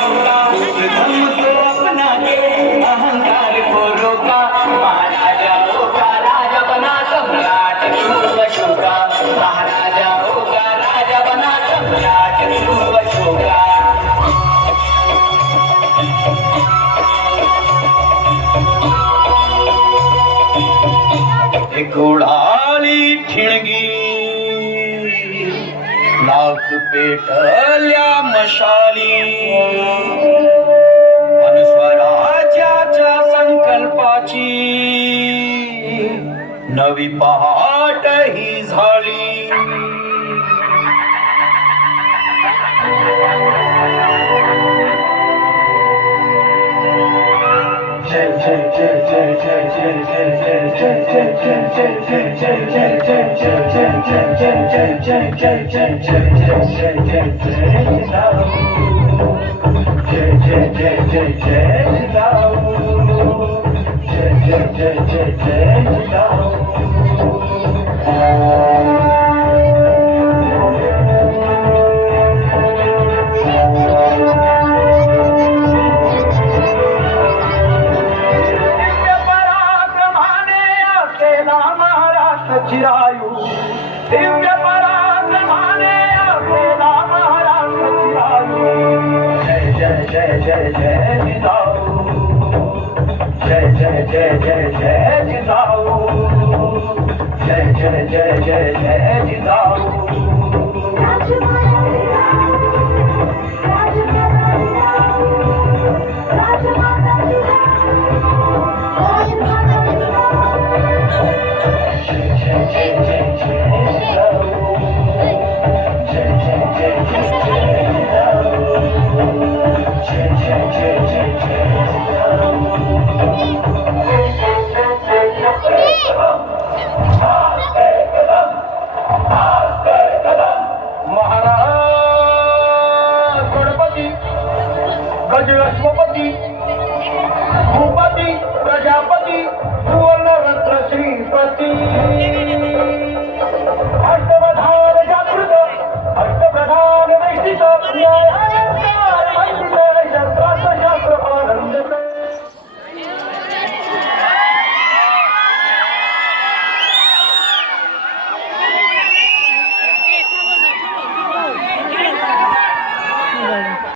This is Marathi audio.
होगा उस धर्म को अपना के अहंकार को रोका महाराजा होगा राजा बना सम्राट ध्रुव अशोका महाराजा होगा राजा बना सम्राट ध्रुव अशोका एक उडाली ठिणगी लाख पेटल्या मशाली अन स्वराज्याच्या संकल्पाची नवी पहाट ही झाली जय जय जय जय जय जय जय जय जय जय जय जय जय जय जय चिरायू दिव्य पराक्रमाने अकेला महाराष्ट्र चिरायू जय जय जय जय जय जिजाऊ जय जय जय जय जय जिजाऊ जय जय जय जय जय जिजाऊ महाराज गणपती गजलक्ष्मी